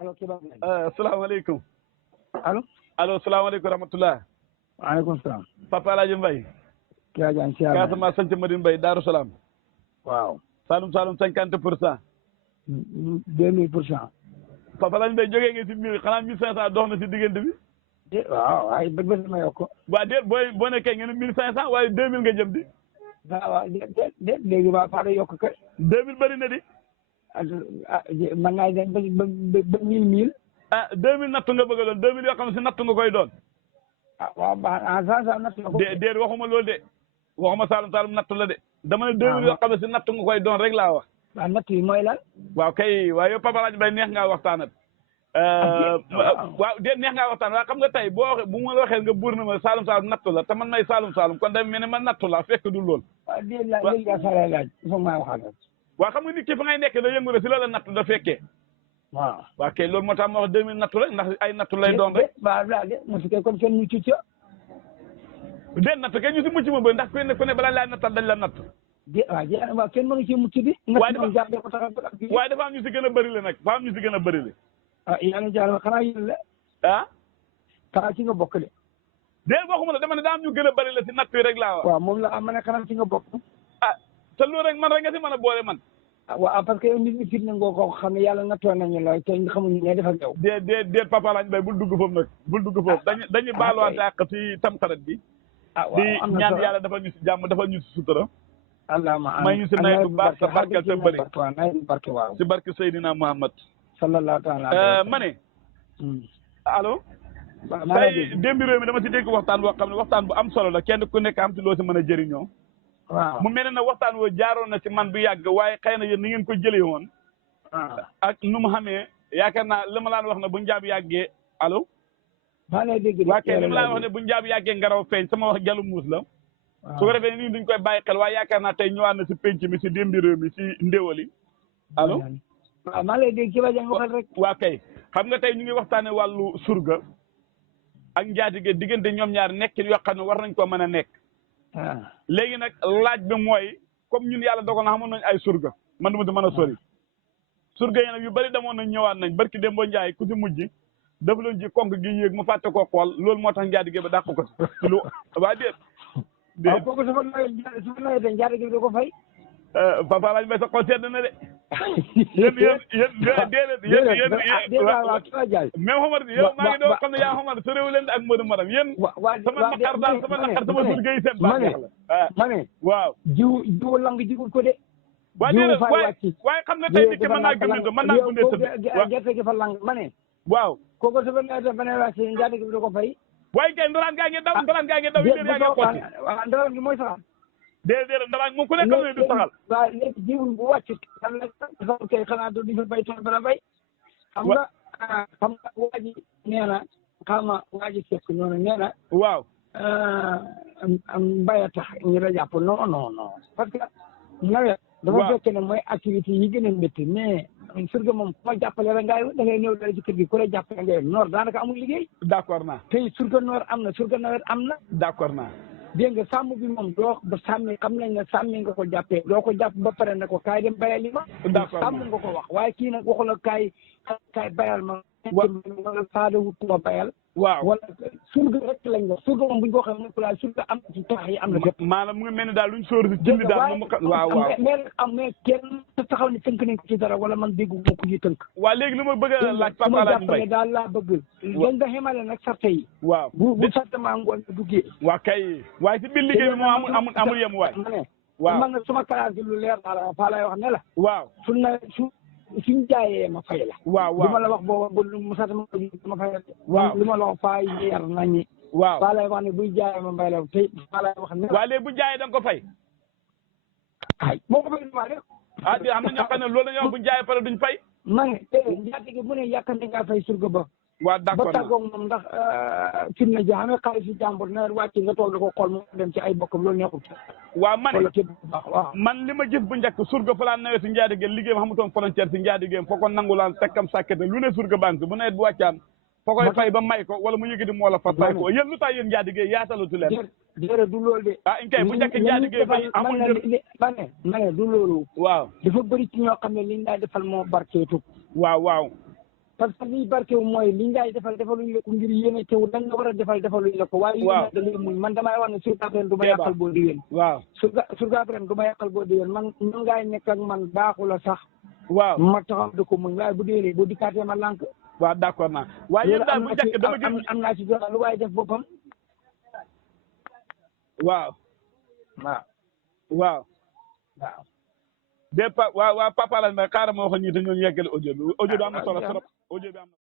allo Kiba Diagne. asalaamaaleykum. allo. allo salaamaaleykum rahmatulah. waaleykum salaam. Papa El Hadj Mbaye. Kiba Diagne si yàlla. Casamance sant Madine Mbaye Darou Salaam. waaw. Saloum Saloum 50%. 2000%. Papa El Hadj Mbaye jógee nga si 1000 xanaa 1500 dox na si diggante bi. waaw waaye bët ma yokk. waa déet boo nekkee ngeen 1500 waaye 2000 nga jëm di. waaw déet léegi waa Fada yokk kay. 2000 bëri na di. man naa dem ba 1000. 2000 nattu nga bëgg a doon 2000 yoo xam ne si nattu nga koy doon. waaw baax na saa nattu nga ko. déet waxuma loolu de waxuma Saloum Saloum nattu la de. dama ne 2000 yoo xam ne si nattu nga koy doon rek laa wax. waaw nattu yi mooy lan. waaw kay waaye yow Papa El Hadj Mbaye neex ngaa waxtaanat. waaw déet neex ngaa waxtaan waaye xam nga tey boo waxee bu ma la waxee nga buur na ma Saloum Saloum nattu la te man may Saloum Saloum kon day mel ne man nattu la fekk du lool. waaw déet la léegi daa saa laaj il faut maa waxaat. waaw xam nga nit ki fa ngay nekk da yëngu la si la nattu da fekkee. waaw. waaw kay loolu moo tax ma wax 2000 nattu rek ndax ay nattu lay doon rek. waaw de mosu kay comme kenn ñu ci ca. déet natt kay ñu si mucc ma ba ndax ku ne balaa laa nattal dañ la natt. waaw kenn mënu ci mucc bi. waaye dafa am ñu si gën a bëri le nag dafa am ñu si gën a bëri le. yaa ngi jaar xanaa yéen la. xanaa ci nga bokk de. déet waxuma la dama ne daa am ñu gën a bëri le si natt yi rek laa wax. waaw moom la am ma ne xanaa ci nga bokk. te loolu rek man rek nga si mën a boole man. waaw parce que yow nit ñi fit na ngoo ko xam ne yàlla nattoon nañu la te xamuñu ne dafa yow. déet Papa El Hadj Mbaye bul dugg foofu nag bul dugg foofu dañuy baaluwaate àq si tamxarit bi. di ñaan yàlla dafa ñu si jàmm dafa ñu si sutura. allahumma may ñu si nawet bu baax sa barkeel sa bëri. waaw nawet bu barke waaw. si barke Seydina Muhammad. sallallahu taala ma ne. allo. waaw tey démbi réew mi dama si dégg waxtaan boo xam ne waxtaan bu am solo la kenn ku nekk am si loo si mën a jëriñoo. waaw mu mel ne nag waxtaan woo jaaroon na si man bu yàgg waaye xëy na yéen ni ngeen ko jëlee woon. ak nu mu xamee yaakaar naa li ma laan wax ne bu njaab yàggee allo. maa ngi lay dégg waa kay li ma laan wax ne bu njaab yàggee ngaraw feeñ sama wax jalu muus la. su ko defee nii duñ koy bàyyi xel waaye yaakaar naa tey ñëwaat na si penc mi si démbi réew mi si ndéwali. allo. waaw maa ngi lay dégg ci rajo waxal rek. waa kay xam nga tey ñu ngi waxtaanee wàllu surga ak njaatige diggante ñoom ñaar nekkin yoo xam ne war nañ koo mën a nekk. léegi nag laaj bi mooy comme ñun yàlla dogal na xamoon nañ ay surga man du ma si mën a sori. surga yi nag yu bëri demoon nañ ñëwaat nañ barki Demba Ndiaye ku si mujj daf leen ji konk gi yéeg mu fàtte koo xool loolu moo tax njaatige ba dàq ko si lu waa déet. waaw kooku su ma nawetee njaatige bi da ko fay. Papa El Hadj Mbaye sa xol sedd na de. yéen même Omar yow maa ngi doon xam ne yaa Omar sa réew leen ak Modou Maram yéen. sama naqar daal sama surga yi seen baax la. ma ne waaw. jiwu lang jiwul ko de. waaye déedéet waaye xam nga tey nit ki mën naa gëmëntu mën naa gundee tëdd. gerte gi fa lang ma ne. waaw. kooku su ma nawetee ba ne wàcc njaatige bi da ko fay. waaye kay ndaraan gaa ngi daw ndaraan gaa ngi daw yéen yaa ngi xotti. waaw ndaraan gi mooy saxal. déedéet ndaraan moom ku nekk xam ne du saxal. waaw léegi jiwul bu wàcc kay xanaa du fa bay tool bala bay. xam nga waa ji nee na xam nga waa ji fekk noonu nee na. waaw. mbay a tax ñu la jàpp non non non parce que nawet. dafa fekk ne mooy activité yi gën a métti mais surga moom ku ma jàppale rek ngay da ngay ñëw dara ci kër gi ku la jàppale ngay noor daanaka amul liggéey. d'accord naa. tey surga noor am na surga nawet am na. d'accord naa. dégg nga sàmm bi moom doo ba sàmmi xam nañ ne sàmmi nga ko jàppee doo ko jàpp ba pare ne ko kaay dem bayal li ma. d'accord sàmm nga ko wax waaye kii nag waxu la kaay bayal ma. wala faada wut ma bayal. waaw wala surga rek lañ wax surga moom bu ñu ko waxee moom la surga am na ci tax yi am na fépp. maanaam mu ngi mel ni daal luñ sóor si jënd daal moom. waaw waaw mais kenn taxaw ni tënk nañ ko ci dara wala man déggu ko ci tënk. waaw léegi li ma bëgg a laaj Papa El Hadj Mbaye daal laa bëgg. dañ da xemale nag sarte yi. waaw bu sarte maa ngoon duggee. waa kay waaye si biir liggéey bi moom amul yem waay. waaw man nag suma classe bi lu leer daal faa lay wax ne la. waaw suñ jaayee ma fay la. waaw waaw li ma la wax boobu mu sarte ma fay la. waaw li ma la wax faa yeer nañi. waaw faa lay wax ne buy jaayee ma mbay la tey faa lay wax ne. waaw léegi bu jaayee da nga ko fay. ay boo ko fay maa def. di xam na ñoo xam ne loolu la ñuy wax bu jaayee pare duñ fay. ma ne njaatige bu ne yàkkante ngaa fay surga ba. waaw d'accord ba tàggoog moom ndax fi mu ne jii xam nga xaalis si jàmbur nawet wàcc nga toog di ko xool mu dem ci ay bokkam loolu neexul. waaw man waaw man li ma gis bu njëkk surga fa laa nawet si njaatige liggéeyam xamutoon frontière si njaatige foo ko nangulaan tekkam sàkkete lu ne surga baan si bu nawet bu wàccaan foo koy fay ba may ko wala mu yëgati moo la fa fay ko yéen lu tax yéen njaatige yaatalatu leen. déedéet du loolu de. in kay bu njëkk njaatige fay amul njëriñ. ma ne du loolu. waaw dafa bëri ci ñoo xam ne liñ laa defal moo barkeetu. waaw. parce que liy barkewu mooy liñ laay defaluñ la ko ngir yéene teew dañ la war a defaluñ la ko. waaye yéen da ngay muñ man damay wax ne surga ren du ma yàqal boo diwén. waaw surga ren du ma yàqal boo diwén man ngaay nekk ak man baaxu la sax. waaw ma taxaw di ko muñ waaye bu déwénee boo dikkaatee ma lànk. waaw d'accord naa waaye yéen daal bu njëkk dama gis am naa ci lu waaye def boppam. waaw. waaw. waaw. waaw. de pa waa Papa la nag xaaral ma wax ñi te ñooñu yeggale audio bi am na solo trop audio bi am na